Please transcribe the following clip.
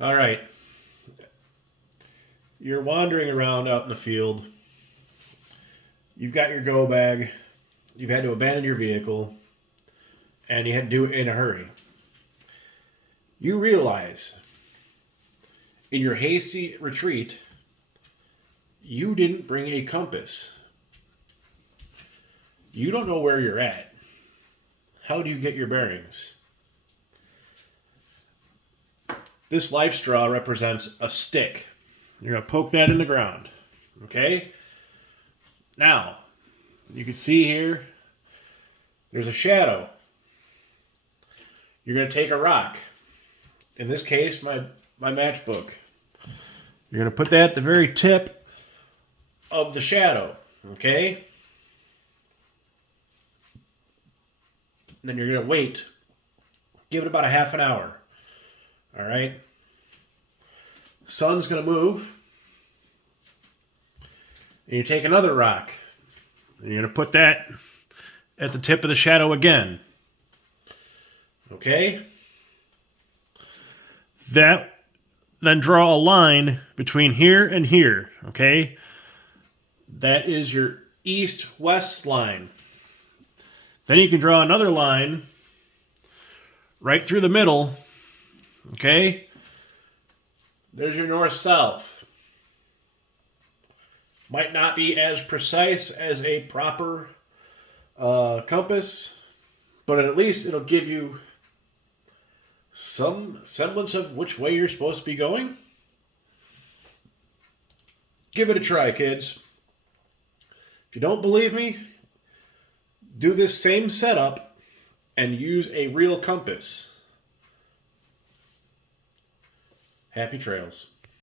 All right. You're wandering around out in the field. You've got your go bag. You've had to abandon your vehicle, and you had to do it in a hurry. You realize in your hasty retreat, you didn't bring a compass. You don't know where you're at. How do you get your bearings? This life straw represents a stick. You're going to poke that in the ground. Okay? Now, you can see here, there's a shadow. You're going to take a rock. In this case, my matchbook. You're going to put that at the very tip of the shadow. Okay? And then you're going to wait. Give it about a half an hour. All right? Sun's going to move. And you take another rock. And you're going to put that at the tip of the shadow again. Okay? That, then draw a line between here and here. Okay? That is your east-west line. Then you can draw another line right through the middle. Okay? There's your north-south. Might not be as precise as a proper compass, but at least it'll give you some semblance of which way you're supposed to be going. Give it a try, kids. If you don't believe me, do this same setup and use a real compass. Happy trails.